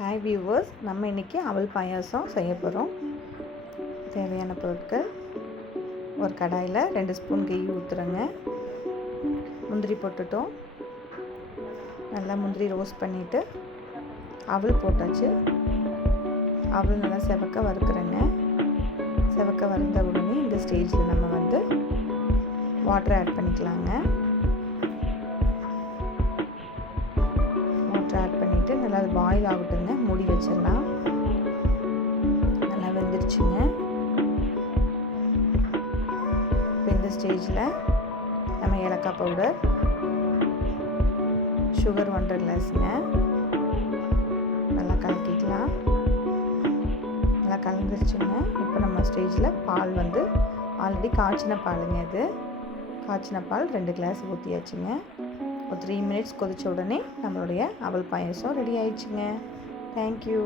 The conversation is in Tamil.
ஹாய் வியூவர்ஸ், நம்ம இன்றைக்கி அவல் பாயாசம் செய்ய போகிறோம். தேவையான பொருட்கள்: ஒரு கடாயில் 2 ஸ்பூன் கீ ஊற்றுறேங்க. முந்திரி போட்டுட்டோம். நல்லா முந்திரி ரோஸ்ட் பண்ணிவிட்டு அவல் போட்டாச்சு. அவல் நல்லா செவக்க வறுக்கிறேங்க. செவக்க வறுத்த உடனே இந்த ஸ்டேஜில் நம்ம வாட்டர் ஆட் பண்ணிக்கலாங்க. ஆட் பண்ணிவிட்டு நல்லா அது பாயில் ஆகட்டுங்க. மூடி வச்சிடலாம். நல்லா வெந்துருச்சுங்க. இப்போ இந்த ஸ்டேஜில் நம்ம ஏலக்காய் பவுடர், சுகர் 1.5 கிளாஸுங்க, நல்லா கலக்கிக்கலாம். நல்லா கலந்துருச்சுங்க. இப்போ நம்ம ஸ்டேஜில் பால் ஆல்ரெடி காய்ச்சின பாலுங்க. இது காய்ச்சின பால் 2 கிளாஸ் ஊற்றியாச்சுங்க. ஒரு 3 மினிட்ஸ் கொதித்த உடனே நம்மளுடைய அவல் பாயாசம் ரெடி ஆயிடுச்சுங்க. தேங்க்யூ.